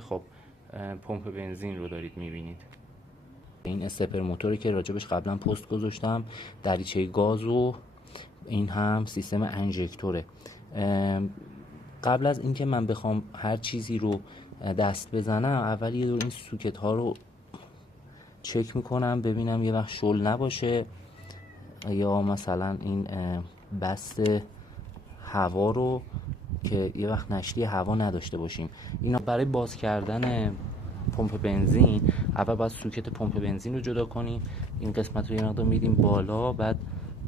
خب پمپ بنزین رو دارید میبینید. این استپر موتوری که راجبش قبلا پست گذاشتم، دریچه گاز و این هم سیستم انژکتوره. قبل از اینکه من بخوام هر چیزی رو دست بزنم، اول یه دور این سوکت ها رو چک میکنم ببینم یه وقت شل نباشه، یا مثلا این بست هوا رو که یه وقت نشتی هوا نداشته باشیم. اینا برای باز کردن پمپ بنزین اول باید سوکت پمپ بنزین رو جدا کنیم. این قسمت رو یه مقدار میدیم بالا، بعد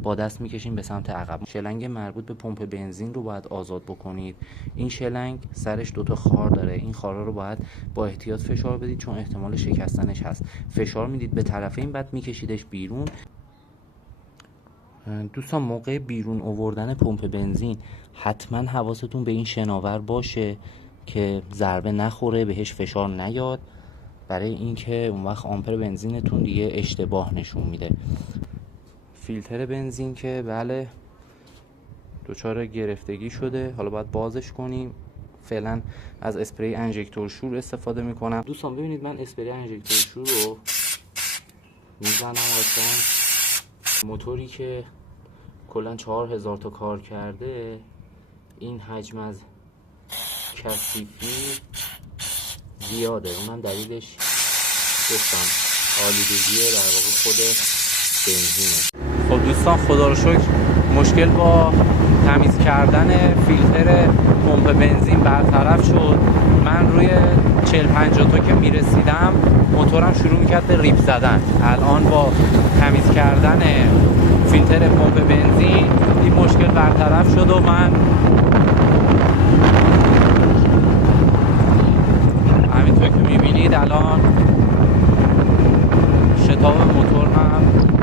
با دست میکشیم به سمت عقب. شلنگ مربوط به پمپ بنزین رو باید آزاد بکنید. این شلنگ سرش دوتا خار داره، این خارا رو باید با احتیاط فشار بدید چون احتمال شکستنش هست. فشار میدید به طرفین، بعد میکشیدش بیرون. دوستان موقع بیرون آوردن پمپ بنزین حتما حواستون به این شناور باشه که ضربه نخوره، بهش فشار نیاد، برای اینکه اون وقت آمپر بنزینتون دیگه اشتباه نشون میده. فیلتر بنزین که بله دچار گرفتگی شده، حالا باید بازش کنیم. فعلا از اسپری انژکتور شور استفاده میکنم. دوستان ببینید من اسپری انژکتور شور رو میزنم واسه موتوری که کلا 4000 تا کار کرده. این حجم از کثیفی زیاده، اونم دلیلش گفتم آلودگی در واقع خود بنزینه. خب دوستان خدا رو شکر مشکل با تمیز کردن فیلتر پمپ بنزین برطرف شد. من روی 40-50 تا که میرسیدم موتورم شروع میکرد به ریپ زدن. الان با تمیز کردن فیلتر پمپ بنزین این مشکل برطرف شد و من همینطور که میبینید الان شتاب موتور هم